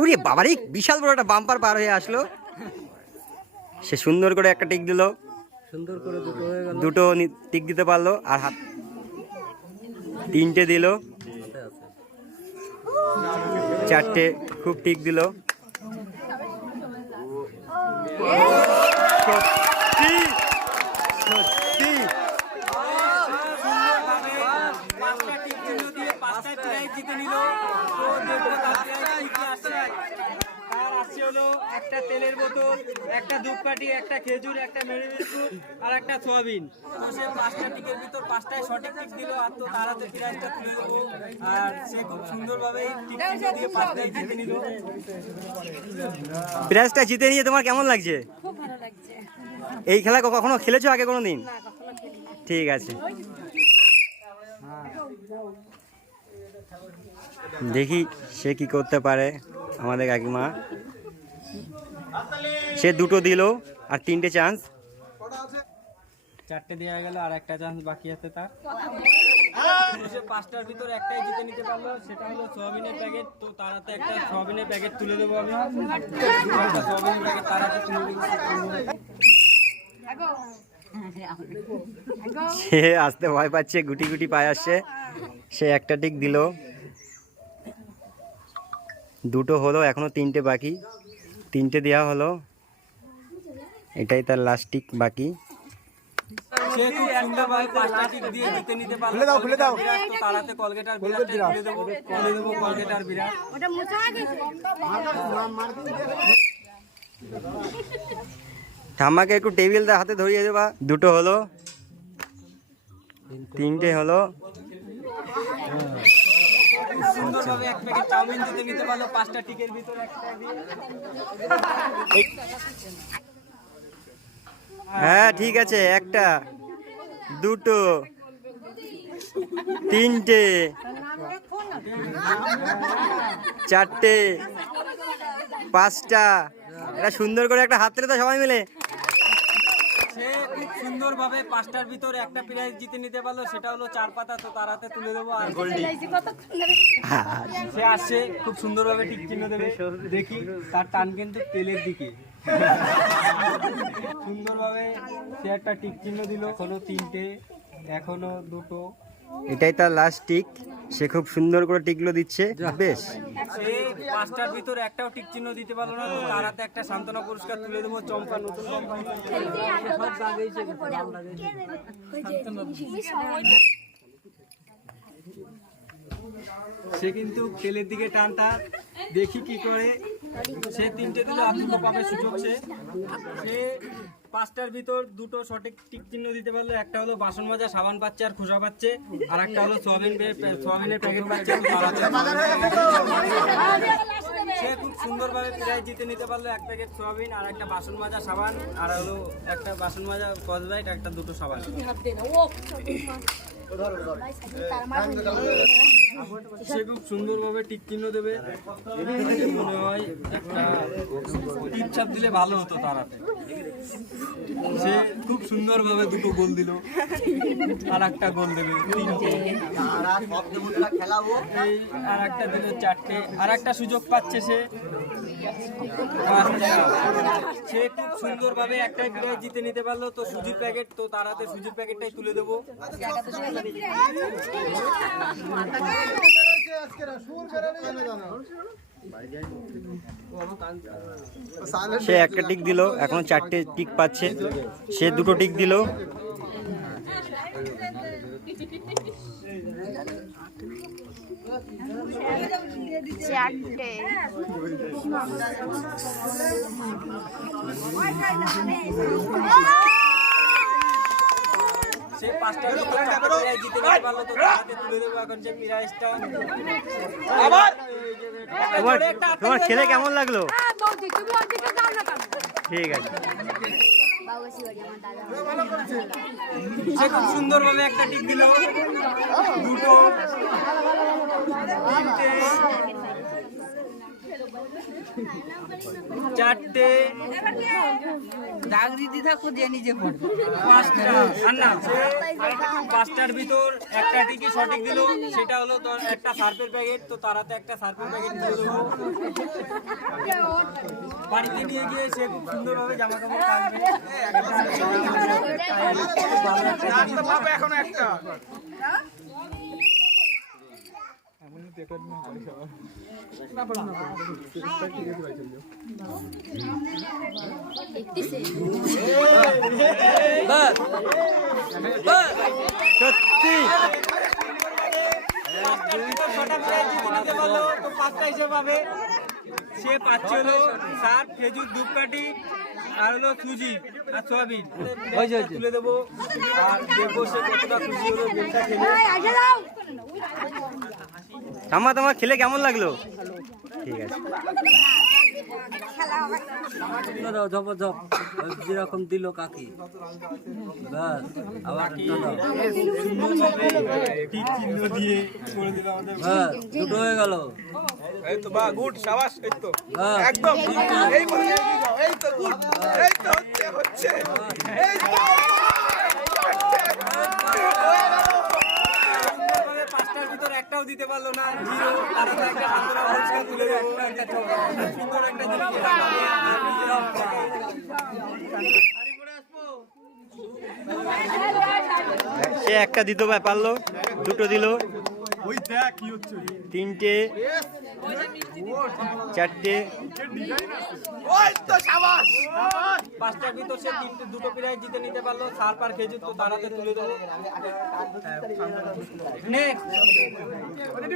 ওরে বাবারে বিশাল বড় একটা বাম্পার পার হয়ে আসলো। সে সুন্দর করে একটা টিক দিল, সুন্দর করে দুটো হয়ে গেল। দুটো টিক দিতে পারলো, আর হাত তিনটে দিল, চারটে খুব টিক দিল। সত্যি সত্যি একটা তেলের বোতল, একটা ধূপকাঠি, একটা খেজুর, একটা মেরি বিস্কুট আর একটা সোয়াবিন। তো সে 5টা টিকের ভিতর 5টায় সঠিক টিক দিল, আর তো তারাতে প্রাইজটা তুলে দেবো। আর সে খুব সুন্দরভাবে টিক দিয়ে 5টায় জিতে নিল। প্রাইজটা জিতে নিয়ে তোমার কেমন লাগছে? খুব ভালো লাগছে। এই খেলা কখনো খেলেছো আগে কোনো দিন? না, কখনো খেলিনি। ঠিক আছে, দেখি সে কি করতে পারে আমাদের কাকিমা। সে দুটো দিল আর তিনটে চান্স। 4টে দেওয়া গেল, আর একটা চান্স বাকি আছে তার। সে 5টার ভিতর একটাই জিতে নিতে পারলো, সেটা হলো সোয়াবিনের প্যাকেট। তো তারাতে একটা সোয়াবিনের প্যাকেট তুলে দেবো আমি। একটা সোয়াবিনের প্যাকেট তারাতে তুলে দেবো। সে আসতে ভয় পাচ্ছে, গুটি গুটি পায়ে আসছে। সে একটা টিক দিল, দুটো হলো, এখনো তিনটে বাকি। তিনটে দেওয়া হলো, এটাই তার লাস্ট টিক বাকি। সে খুব সুন্দরভাবে 5টা টিক দিয়ে জিতে নিতে পারলো। খুলে দাও। তো তারাতে কলগেট আর বিরাট তুলে দেবো, কলগেট আর বিরাট। ওটা মোছা গেছে। ঠাম্মাকে একটু টেবিলটা হাতে ধরিয়ে দেবা। দুটো হলো, তিনটে হলো। সুন্দরভাবে এক প্যাকেট চাউমিন জিতে নিতে পারলো 5টা টিকের ভিতর একটা দিয়ে। হ্যাঁ ঠিক আছে, একটা, দুটো, তিনটে, চারটে, 5টা। এটা সুন্দর করে একটা হাত তুলে দাও সবাই মিলে। সে খুব সুন্দরভাবে 5টার ভিতর একটা প্রাইজ জিতে নিতে পারলো, সেটা হলো 4 পাতা। তো তারাতে তুলে দেবো। আর সে আসছে, খুব সুন্দরভাবে টিক চিহ্ন দেবে। দেখি তার টান কিন্তু তেলের দিকে। সুন্দরভাবে সে একটা টিক চিহ্ন দিল। এখনো 3টে, এখনো 2টো। এটাই তার লাস্ট টিক। সে খুব সুন্দর করে টিকগুলো দিচ্ছে। বেশ, সে 5টার ভিতর একটাও টিক চিহ্ন দিতে পারলো না। তো তারাতে একটা সান্ত্বনা পুরস্কার তুলে দেবো, চমকা, নতুন কোম্পানি। সে কিন্তু তেলের দিকে টানটা, দেখি কি করে। সে 3টে দিল, আর 2টো পাবে সুযোগ। সে 5টার ভিতর 2টো সঠিক টিক চিহ্ন দিতে পারলো। একটা হলো বাসন মাজা সাবান পাচ্ছে আর খোসা পাচ্ছে, আর একটা হলো সোয়াবিনের প্যাকেট পাচ্ছে। সে খুব সুন্দরভাবে প্রাইজ জিতে নিতে পারলো, 1 প্যাকেট সোয়াবিন, আর একটা বাসন মাজা সাবান, আর হলো একটা বাসন মাজা কসবাইট, একটা 2টো সাবান। সে খুব সুন্দরভাবে টিক চিহ্ন দেবে। মনে হয় একটা টিপ ছাপ দিলে ভালো হতো তারাতে। সে খুব সুন্দরভাবে 2টো গোল দিল, আর একটা গোল দেবে 3টে, আর একটা দিল 4টে, আর একটা সুযোগ পাচ্ছে সে। সে খুব সুন্দরভাবে একটাই প্রাইজ জিতে নিতে পারলো। তো সুজির প্যাকেট, তো তারাতে সুজির প্যাকেটটাই তুলে দেবো। সে একটা টিক দিল, এখনো 4টে টিক পাচ্ছে। সে 2টো টিক দিল, চারটে। সে 5টা জিতে নিতে পারলো। তো তারাতে তুলে দেবো এখন যে প্রাইজটা। তোমার খেলে কেমন লাগলো? ঠিক আছে, সে খুব সুন্দরভাবে একটা টিক দিল, 2টো, 3টে, চারটে পাঁচটা আর না সে পাঁচটার ভিতর একটা টিকি সঠিক দিল, সেটা হলো তোর একটা সার্ফের প্যাকেট। তো তারাতে একটা সার্ফের প্যাকেট দিয়ে দেবো। বাড়িতে নিয়ে গিয়ে সে খুব সুন্দরভাবে জামা কাপড় টাঙবে। সত্যি ছটা প্রাইজ জিতে নিতে পারলো, তো পাঁচটা হিসেবে পাবে। সে পাচ্ছে হলো সার, খেজুর, ধূপকাঠি আর হলো সুজি আর সয়াবিন। তুলে দেবো আর দেখবো সে কতটা খুশি হলো গেমটা খেলে। ঠাম্মা তোমার খেলে কেমন লাগলো? ঠিক আছে, যেরকম দিল কাকি ব্যাস আবার টিক চিহ্ন দিয়ে করে দিল আমাদের। ব্যাস দুটো হয়ে গেল। এই তো বা গুড শাবাশ, এই তো ব্যাস একদম এই বলে এগিয়ে যাও, এই তো গুড, এই তো হচ্ছে এই তো সুন্দরভাবে পাঁচটার ভিতর একটাও দিতে পারলো না, জিরো। তারা তো একটা সান্ত্বনা পুরস্কার তুলে দেবো, একটা সুন্দর একটা জিনিস পাবে আর নিজেরাও পাবে। সে একটা দিতে পারলো, দুটো দিল, ওই দেখ কি হচ্ছে, তিনটে, চারটে, ওই তো শাবাশ। পাঁচটার ভিতর সে দুটো প্রাইজ জিতে নিতে পারলো, সার্ফ আর খেজুর। তো তারাতে তুলে দেবো। নেক্সট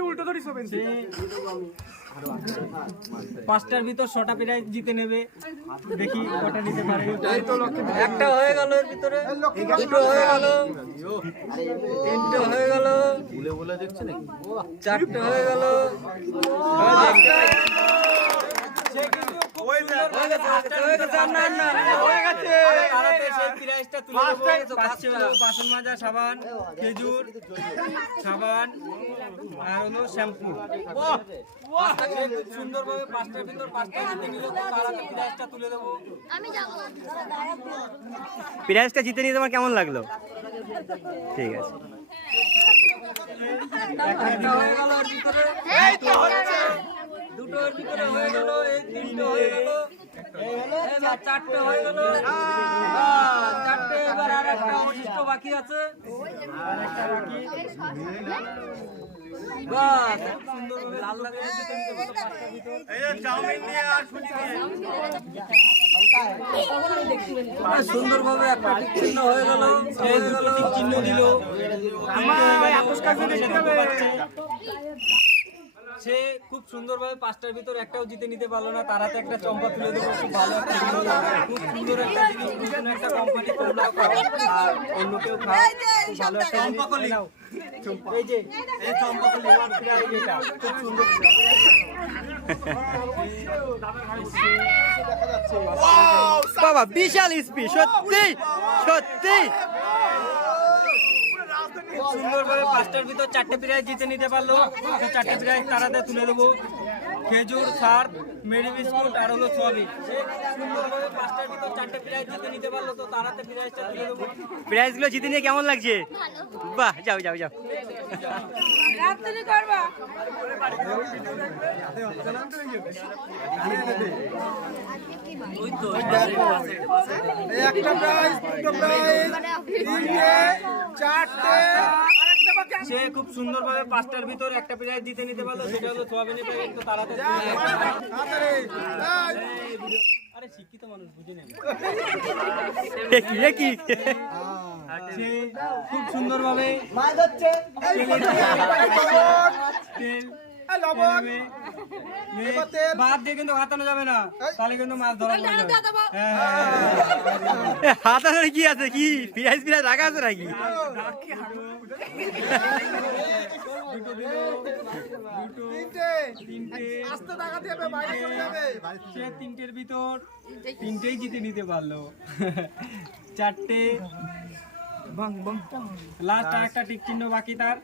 উল্টো ধরিস হবে সে পাঁচটার ভিতর 6টা প্রাইজ জিতে নেবে। দেখি কটা নিতে পারে। একটা হয়ে গেল, এর ভিতরে দুটো হয়ে গেল, তিনটে হয়ে গেল, চারটে হয়ে গেল, সে কিন্তু খুব ওই দেখ, সুন্দর হয়ে গেছে, আর না, আর না, হয়ে গেছে। তারাতে সেই প্রাইজটা তুলে দেবো। পাচ্ছে হলো বাসন মাজা সাবান, খেজুর, সাবান আর হলো শ্যাম্পু। সে খুব সুন্দরভাবে পাঁচটার ভিতর পাঁচটা জিতে নিল। তো তারাতে প্রাইজটা তুলে দেবো। প্রাইজটা জিতে নিয়ে তোমার কেমন লাগলো? ঠিক আছে, একটা হয়ে গেল, এর ভিতরে এই তো হচ্ছে দুটো এর ভিতরে হয়ে গেল, এই তিনটে হয়ে গেল, এবার চারটে হয়ে গেল, চারটে। এবার আর একটা অবশিষ্ট বাকি আছে, বাস সুন্দরভাবে লাল লাগে জিতে নিতে পারলো পাঁচটার ভিতর। এই যে চাউমিন নিয়ে আর সুজি নিয়ে সুন্দরভাবে একটা টিক চিহ্ন হয়ে গেল, সে দুটো টিক চিহ্ন দিল। সে খুব সুন্দরভাবে পাঁচটার ভিতর একটাও জিতে নিতে পারলো না। তারাতে একটা চম্পা তুলে দেবো। খুব ভালো একটা জিনিস, খুব সুন্দর একটা জিনিস, নতুন একটা কোম্পানি, তোমরাও খাও আর অন্য কেউ খাও। খুব ভালো একটা জিনিস নাও। এই যে এই চম্পাকলি এটা খুব সুন্দর। বাবা বিশাল স্পিড, সত্যি সত্যি। খুব সুন্দরভাবে পাঁচটার ভিতর চারটে প্রাইজ জিতে নিতে পারলো। তো চারটে প্রাইজ তারাতে তুলে দেবো। খেজুর, সার্ফ, মেরি বিস্কুট আর হলো সয়াবিন। সে সুন্দরভাবে পাঁচটার ভিতর চারটে প্রাইজ জিতে নিতে পারলো। তো তারাতে প্রাইজটা তুলে দেবো। প্রাইজগুলো জিতে নিয়ে কেমন লাগছে? বাহ, যাও যাও যাও। একটা প্রাইজ, দুটো প্রাইজ, তিনটে, চারটে, আরেকটা বাকি আছে। সে খুব সুন্দরভাবে পাঁচটার ভিতর একটা প্রাইজ জিতে নিতে পারলো, সেটা হলো সোয়াবিনের প্যাকেট। তো তারাতে তাড়াতাড়ি, আরে শিক্ষিত মানুষ বুঝে নেন। কি সে খুব সুন্দরভাবে তেল লবণ, বাদ দিয়ে কিন্তু হাতানো যাবে না, তাহলে কিন্তু মাছ ধরা পড়ে যাবে। হ্যাঁ, হাত ধরে কি আছে? কি প্রাইজ প্রাইজ রাখা আছে নাকি? দুটো দিল, দুটো, তিনটে, আস্তে টাকাতে হবে, বাইরে চলে যাবে। সে তিনটের ভিতর তিনটেই জিতে নিতে পারলো। চারটে, লাস্ট একটা টিক চিহ্ন বাকি তার।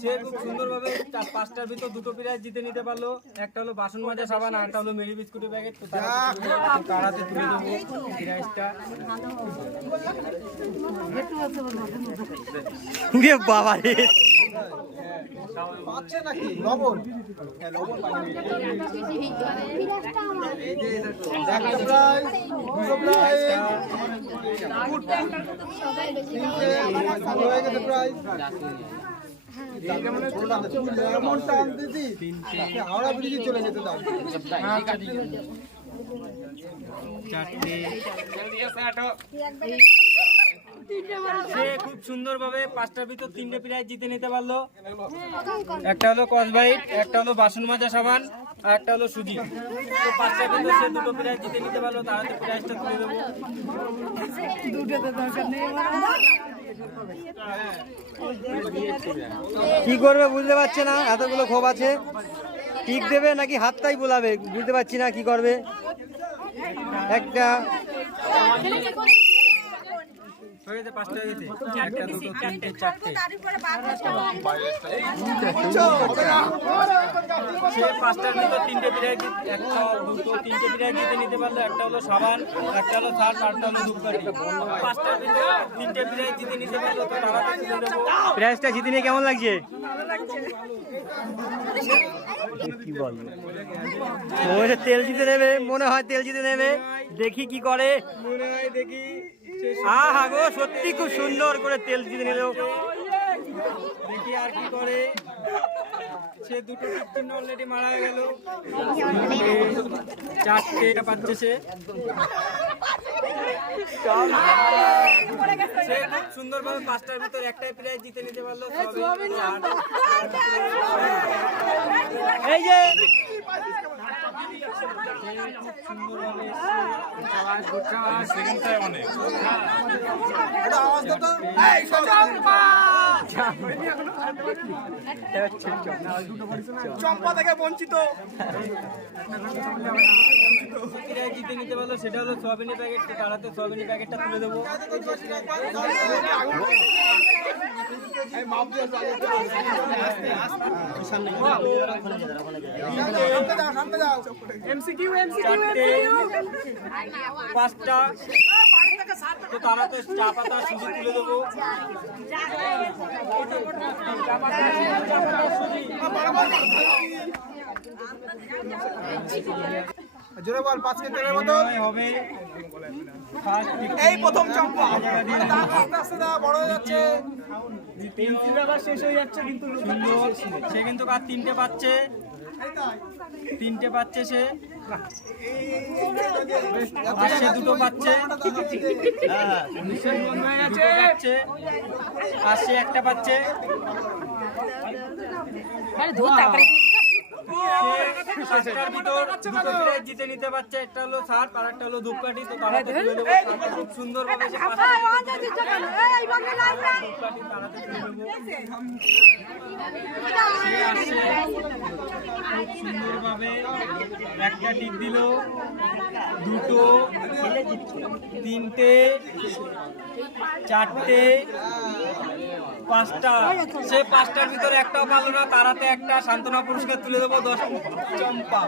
সে খুব সুন্দরভাবে পাঁচটার ভিতর দুটো প্রাইজ জিতে নিতে পারলো। একটা হলো বাসন মাজা সাবান, আর একটা হলো মেরি বিস্কুটের প্যাকেট। তো তারাতে তুলে দেবো প্রাইজটা। বাবা রে, পাচ্ছে নাকি লবণ? হ্যাঁ, লবণ পাইনি। একটা প্রাইজ, দুটো প্রাইজ, ভালো হয়ে গেছে প্রাইজ। লেমনটা আনতে দি, হাওড়া ব্রিজে চলে যেতে দাও। চারটে। সে খুব সুন্দরভাবে পাঁচটার ভিতর তিনটে প্রাইজ জিতে নিতে পারলো। একটা হলো কসবাইট, একটা হলো বাসন মাজা সাবান, আর একটা হলো সুজি। তো পাঁচটার ভিতর সে দুটো প্রাইজ জিতে নিতে পারলো। তাহলে প্রাইজটা তুলে দেবো। কি করবে বুঝতে পারছে না, এতগুলো ক্ষোভ আছে। টিক দেবে নাকি হাতটাই বোলাবে বুঝতে পারছি না কি করবে। একটা হয়ে গেছে, পাঁচটা হয়ে গেছে। একটা, দুটো, তিনটে, চারটে। সে পাঁচটার ভিতর তিনটে প্রাইজ, একটা, দুটো, তিনটে প্রাইজ জিতে নিতে পারলো। একটা হলো সাবান, একটা হলো সার্ফ, আরটা হলো ধূপকাঠি। পাঁচটার ভিতর তিনটে প্রাইজ জিতে নিতে পারলো। তো তাড়াতাড়ি তুলে দেবো। প্রাইজটা জিতে নিয়ে কেমন লাগছে? কি বলবো, মনে তেল জিতে নেবে, মনে হয় তেল জিতে নেবে। দেখি কি করে। মনে হয় দেখি। হা গো, সত্যি খুব সুন্দর করে তেল জিতে নিল। দেখি আর কি করে। সে দুটো টিক চিহ্ন অলরেডি মারা হয়ে গেল। চারটে পাচ্ছে সে। সে খুব সুন্দরভাবে পাঁচটার ভিতর একটাই প্রাইজ জিতে নিতে পারলো। এই যে চম্পা থেকে বঞ্চিত। প্রাইজ জিতে নিতে পারলো। সেটা হলো সোয়াবিনের প্যাকেট। তারাতে সোয়াবিনের প্যাকেটটা তুলে দেবো। চারটে, পাঁচটা। তো তারাতে চা পাতা সুজি তুলে দেবো। জোরে বল, 5 কেজি তেলের বোতল হবে। এই প্রথম চম্পা। আস্তে আস্তে দা, বড় হয়ে যাচ্ছে। শেষ হয়ে যাচ্ছে কিন্তু সে কিন্তু আর তিনটে পাচ্ছে। তিনটে পাচ্ছে সে। আর সে দুটো পাচ্ছে। আর সে একটা পাচ্ছে। পাঁচটার ভিতর দুটো প্রাইজ জিতে নিতে পারছে। একটা হলো সার্ফ, আর একটা হলো ধূপকাঠি। তো তারা খুব সুন্দর ভাবে ধূপকাঠি তারাতে তুলে দেবো। খুব সুন্দরভাবে একটা টিপ দিল, দুটো, তিনটে, চারটে, পাঁচটা। সে পাঁচটার ভিতরে একটাও পারলো না। তারাতে একটা সান্ত্বনা পুরস্কার তুলে দেবো। 10 চম্পা।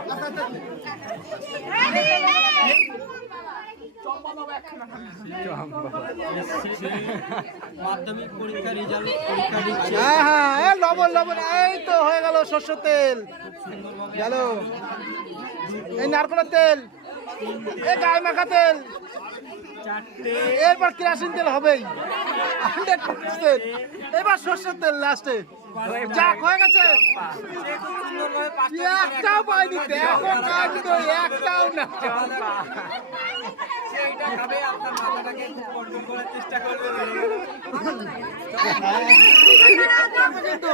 মাধ্যমিক পরীক্ষা রেজাল্ট পরীক্ষা দিচ্ছে। হ্যাঁ হ্যাঁ, এই লবণ লবণ, এই তো হয়ে গেল সরষের তেল গেল, এই নারকেলের তেল, এই গায়ে মাখা তেল, চারটে, এরপর কেরাসিন তেল হবেই, 100% এবার সরষের তেল লাস্টে। যাক, হয়ে গেছে। সে খুব সুন্দরভাবে পাঁচটা একটাও পাইনি, দেখো কাণ্ড, একটাও না। সে এটা খাবে। আপনার মাথাটাকে খুব কন্ট্রোল করার চেষ্টা করবে। কিন্তু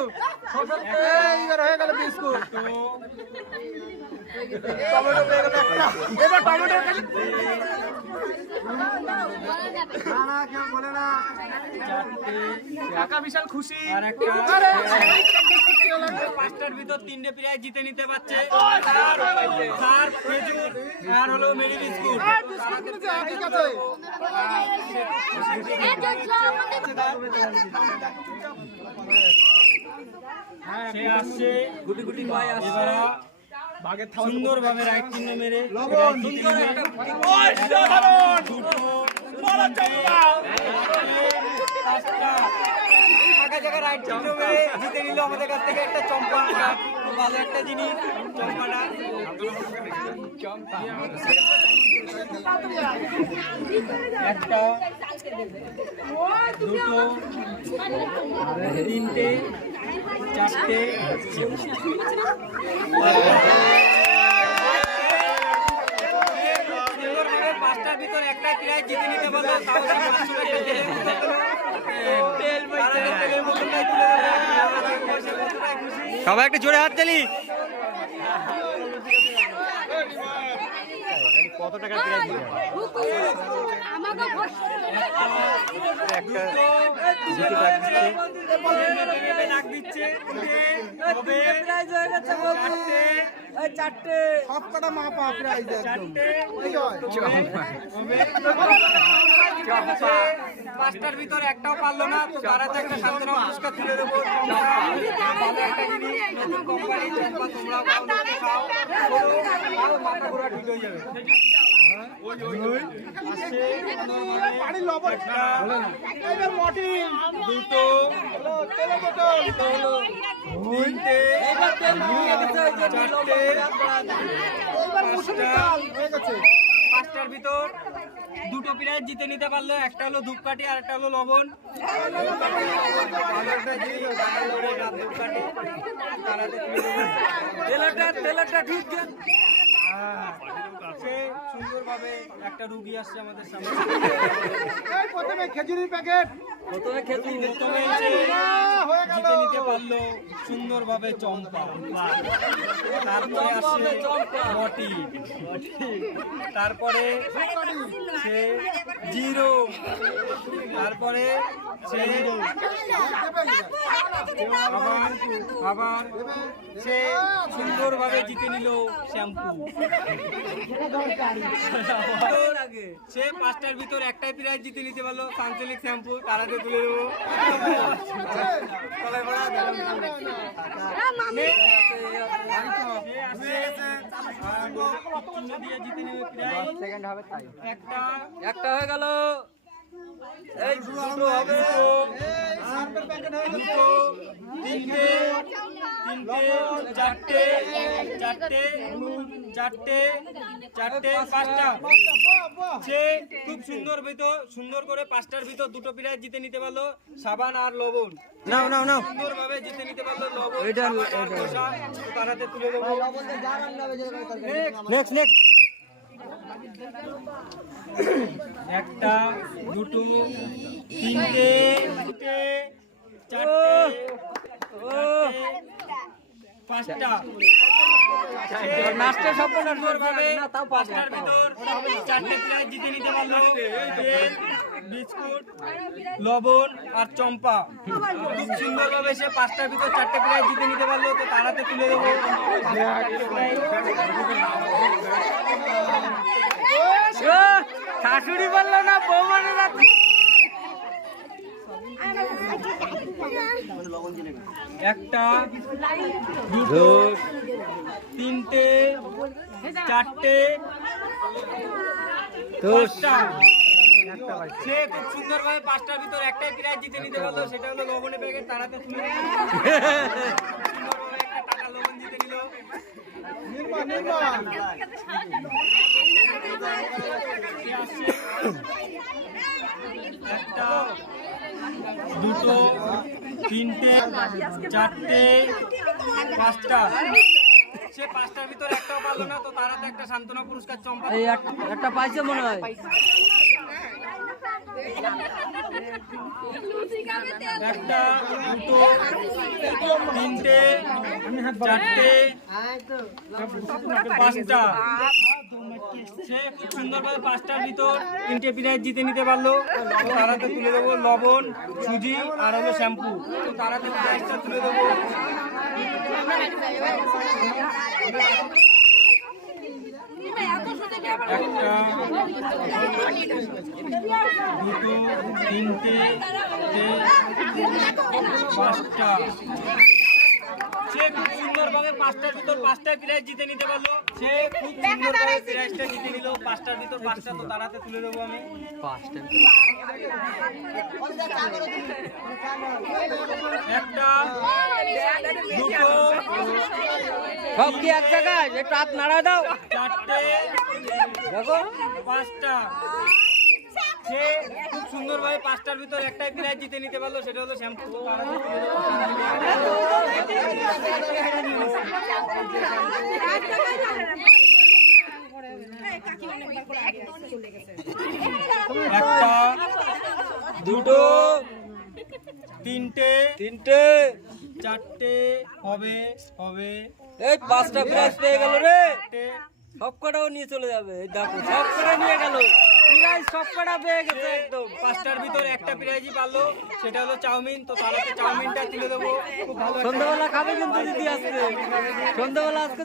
এইবার হয়ে গেল বিস্কুট, টমেটো পেয়ে গেল একটা। এবার টমেটো না কেউ বলে না, কাকা বিশাল খুশি। আর একটা পাঁচটার ভিতর তিনটে প্রাইজ জিতে নিতে পারছে। সার্ফ, খেজুর, আর হলো মেরি বিস্কুট। ঠিক আছে। সে আসছে গুটি গুটি ভাই আসছে এবারা সুন্দরভাবে রাইট চিহ্ন মেরে সুন্দর একটা গুটি ফাঁকা জায়গায় রাইট চিহ্ন মেরে জিতে নিল আমাদের কাছ থেকে একটা চম্পা। খুব ভালো একটা জিনিস চম্পাটা। একটা, দুটো, তিনটে, চারটে, পাঁচটার ভিতর একটা প্রাইজ জিতে নিতে পারলো। সবাই একটা জোরে হাত তালি। কত টাকা প্রাইজ চারটে সব কটা মা পা প্রাইজ একদম এই পাঁচটার ভিতর একটাও পারলো না, তো তারা তো একটা সান্ত্বনা পুরস্কার তুলে দেবো। ভালো একটা জিনিস, নতুন কোম্পানি, তোমরাও খাও, খাও, মাথা ঘোরা ঠিক হয়ে যাবে। পানি লবণ একটা, এইবার মর্টিন দুটো, তেলের বোতল তিনটে, চারটে, এইবার মুসুরি ডাল হয়ে গেছে পাঁচটার ভিতর দুটো প্রাইজ জিতে নিতে পারলো। একটা হলো ধূপকাঠি আর একটা হলো লবণ। ভালো একটা জিনিস, ধূপকাঠি তেলাটা ঠিক সে সুন্দরভাবে একটা রুগী আসছে আমাদের সামনে। এই প্রথমে খেজুরির প্যাকেট প্রথমে এসে হয়ে গেল জিতে নিতে পারলো সুন্দরভাবে চম্পা। তারপরে আসে মটি, তারপরে সে জিরো, তারপরে সে আবার সে সুন্দরভাবে জিতে নিল শ্যাম্পু। সে পাঁচটার ভিতর একটাই প্রাইজ জিতে নিতে পারলো, সানসিল্ক শ্যাম্পু। তারাতে তুলে দেবো। একটা হয়ে গেল এই দুটো হবে দুটো, তিনটে, চারটে, পাঁচটা। সে খুব সুন্দর করে পাঁচটার ভিতর দুটো প্রাইজ জিতে নিতে পারলো, সাবান আর লবণ। সুন্দরভাবে জিতে নিতে পারলো লবণ, সাবান আর খোসা। তো তারাতে তুলে দেবো। একটা, দুটো, তিনটে, চারটে, পাঁচটা। নাচটা সব সুন্দরভাবে পাঁচটার ভিতর চারটে প্রাইজ জিতে নিতে পারলো, তেল, বিস্কুট, লবণ আর চম্পা। খুব সুন্দরভাবে সে পাঁচটার ভিতর চারটে প্রাইজ জিতে নিতে পারলো, তো তারাতে তুলে দেবো। শাশুড়ি বললো না বউ মানে না একটা, দুটো, তিনটে, চারটে, পাঁচটা। সে খুব সুন্দরভাবে পাঁচটার ভিতর একটাই প্রাইজ জিতে নিতে পারলো, সেটা হলো লবণের প্যাকেট। তারাতে তুলে দেবো। সুন্দরভাবে একটা টাকা লবণ জিতে নিল। একটা, দুটো, তিনটে, চারটে, পাঁচটা। সে পাঁচটার ভিতর একটাও পারলো না, তো তারাতে একটা সান্ত্বনা পুরস্কার চম্পা। এই একটা পাইছে মনে হয় একটা, দুটো, তিনটে, চারটে, পাঁচটা। সে খুব সুন্দরভাবে পাঁচটার ভিতর তিনটে প্রাইজ জিতে নিতে পারলো, তো তারাতে তুলে দেবো লবণ, সুজি আর হলো শ্যাম্পু। তো তারাতে প্রাইজটা তুলে দেবো। একটা, দুটো, তিনটে, পাঁচটা। সে খুব সুন্দরভাবে পাঁচটার ভিতর পাঁচটা প্রাইজ জিতে নিতে পারলো। সে খুব সুন্দরভাবে প্রাইজটা জিতে নিল। পাঁচটার ভিতর পাঁচটা, তো তার হাতে তুলে দেবো আমি। একটা, দুটো, সব কি এক জায়গায়? একটু হাত নাড়া দাও। চারটে, দেখো পাঁচটা। সে খুব সুন্দরভাবে পাঁচটার ভিতর একটাই প্রাইজ জিতে নিতে পারলো, সেটা হলো শ্যাম্পু। তার হাতে তুলে দেবো। একটা, দুটো, তিনটে, চারটে, হবে হবে এই পাঁচটা প্রাইজ পেয়ে গেল রে। চারটে, সব কটাও নিয়ে চলে যাবে। এই দেখো সব কটা নিয়ে গেল প্রাইজ, সব কটা পেয়ে গেছে একদম। পাঁচটার ভিতর একটা প্রাইজই পারলো, সেটা হলো চাউমিন। তো তার হাতে চাউমিনটা তুলে দেবো। খুব ভালো একটা- সন্ধ্যাবেলা খাবে কিন্তু দিদি আজকে। সন্ধ্যাবেলা আজকে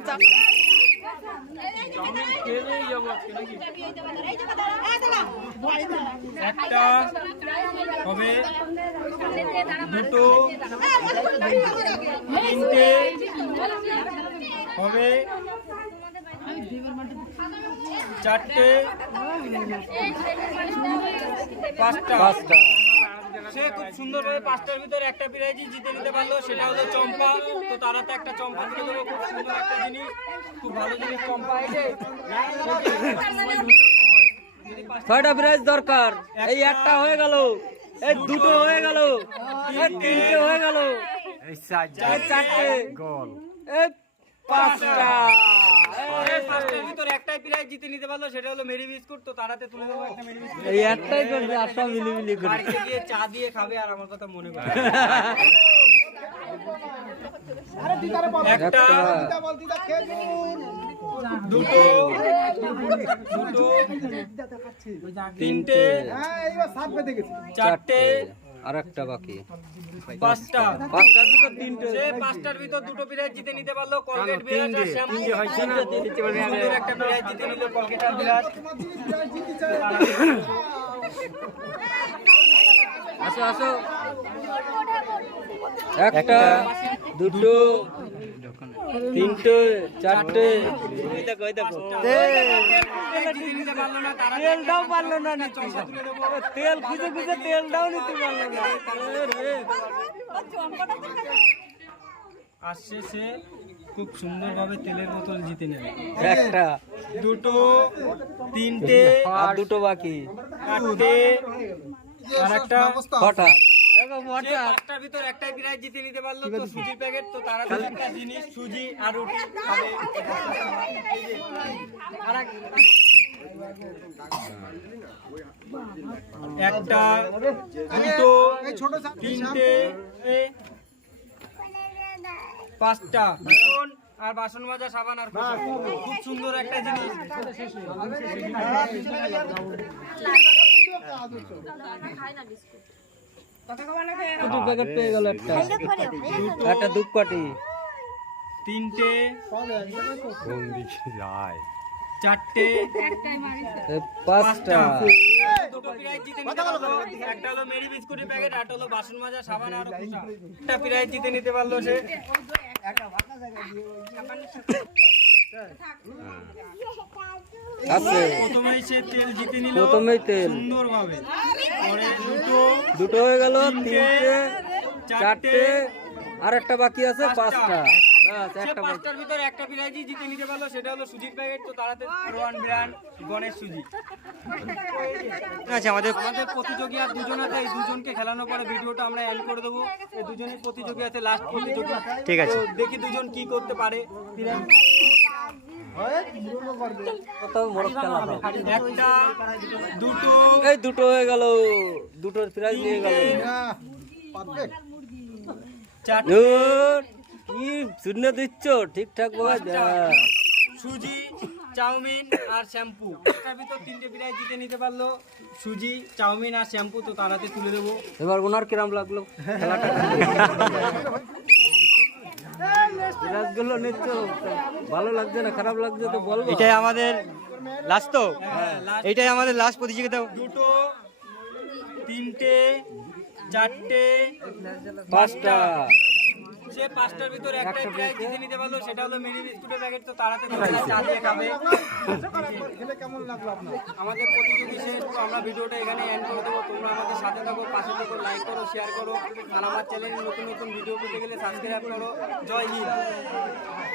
একটা হবে, দুটো, তিনটে হবে, চারটে, পাঁচটা। সে খুব সুন্দরভাবে পাঁচটার ভিতর একটা প্রাইজই জিতে নিতে পারলো, সেটা হলো চম্পা। তো তার হাতে একটা চম্পা তুলে দেবো। খুব সুন্দর একটা জিনিস, খুব ভালো জিনিস চম্পা। ছয়টা প্রাইজ দরকার। এই একটা হয়ে গেল, এই দুটো হয়ে গেল, এই তিনটে হয়ে গেল, এই চারটে, এই পাঁচটা। পাঁচটার ভিতর একটাই প্রাইজ জিতে নিতে পারলো, সেটা হলো মেরি বিস্কুট। তো তার হাতে তুলে দেবো একটা মেরি বিস্কুট। এই একটাই করবে, আর সব মিলিমিলি করে। বাড়িতে গিয়ে চা দিয়ে খাবে আর আমার কথা মনে করে। একটা, দুটো, তিনটে, চারটে, আর একটা বাকি। পাঁচটা। পাঁচটার ভিতর তিনটে। সে পাঁচটার ভিতর দুটো প্রাইজ জিতে নিতে পারলো। কলগেট বিরাট আর শ্যাম্পু। সুন্দর একটা প্রাইজ জিতে নিল কলগেট আর বিরাট। আসো আসো। একটা, দুটো, তিনটে, চারটে, ওই দেখো ওই দেখো। জিতে নিতে পারলো না, তারা তেলটাও পারলো না নিতে। চম্পা তুলে দেবো। তেল খুঁজে খুঁজে তেলটাও নিতে পারলো না। আর শেষে খুব সুন্দরভাবে তেলের বোতল জিতে নেবে। একটা, দুটো, তিনটে, আর দুটো বাকি। চারটে, আর একটা। ছটা। দেখো সে মোটা। পাঁচটার ভিতর একটাই প্রাইজ জিতে নিতে পারলো। তো সুজির প্যাকেট। তো তারা একটা জিনিস, সুজি আর রুটি খাবে। এই যে, একটা, দুটো, তিনটে, পাঁচটা। বাসন আর বাসন মাজা সাবান আর খোসা। খুব সুন্দর একটা জিনিস। দুটো প্যাকেট পেয়ে গেল একটা। একটা ধূপকাঠি। তিনটে, চারটে, এই পাঁচটা। দুটো প্রাইজ জিতে নিতে পারলো। একটা হলো মেরি বিস্কুটের প্যাকেট, আর একটা হলো বাসন মাজা সাবান আর খোসা। একটা প্রাইজ জিতে নিতে পারলো সে। আছে। প্রথমেই সে তেল জিতে নিল প্রথমেই তেল। সুন্দরভাবে। পরে দুটো, দুটো হয়ে গেল, তিনটে, চারটে, চারটে, আর একটা বাকি আছে পাঁচটা। ব্যাস সে একটা বাকি। পাঁচটার ভিতর একটা প্রাইজই জিতে নিতে পারলো, সেটা হলো সুজির প্যাকেট। তো তারাতে রোয়ান ব্র্যান্ড গণেশ সুজি। আচ্ছা আমাদের আমাদের প্রতিযোগী আর দুজন আছে, এই দুজনকে খেলানোর পরে ভিডিওটা আমরা এন্ড করে দেবো। এই দুজনের প্রতিযোগী আছে, লাস্ট প্রতিযোগী। ঠিক আছে। তো দেখি দুজন কি করতে পারে। কত বড় খেলা হবে। একটা, দুটো, এই দুটো হয়ে গেল, দুটোর প্রাইজ নিয়ে গেল। চারটে, ধুর, কি শূন্য দিচ্ছ ঠিকঠাক বাবা। সুজি, চাউমিন আর শ্যাম্পু। এটার ভিতর তিনটে প্রাইজ জিতে নিতে পারলো, সুজি, চাউমিন আর শ্যাম্পু। তো তারাতে তুলে দেবো। এবার ওনার কিরাম লাগলো খেলাটা? প্রাইজগুলো নিচ্ছ, ভালো লাগছে না খারাপ লাগছে তো বলবো। এটাই আমাদের লাস্ট। তো হ্যাঁ, last এইটাই আমাদের লাস্ট প্রতিযোগিতা। দুটো, তিনটে, চারটে, পাঁচটা। সে 5টার ভিতর একটাই প্রাইজ জিতে নিতে পারলো, সেটা হলো মিনি বিস্কুটের প্যাকেট। তো তাড়াতাড়ি চা দিয়ে খাবে। খেলে কেমন লাগলো আপনার? আমাদের প্রতিযোগী শেষ, তো আমরা ভিডিওটা এখানে এন্ড করে দেবো। তোমরা আমাদের সাথে থাকো, পাশে থাকো, লাইক করো, শেয়ার করো, আর আমার চ্যানেলে নতুন নতুন ভিডিও পেতে গেলে সাবস্ক্রাইব করো। জয় হিন্দ।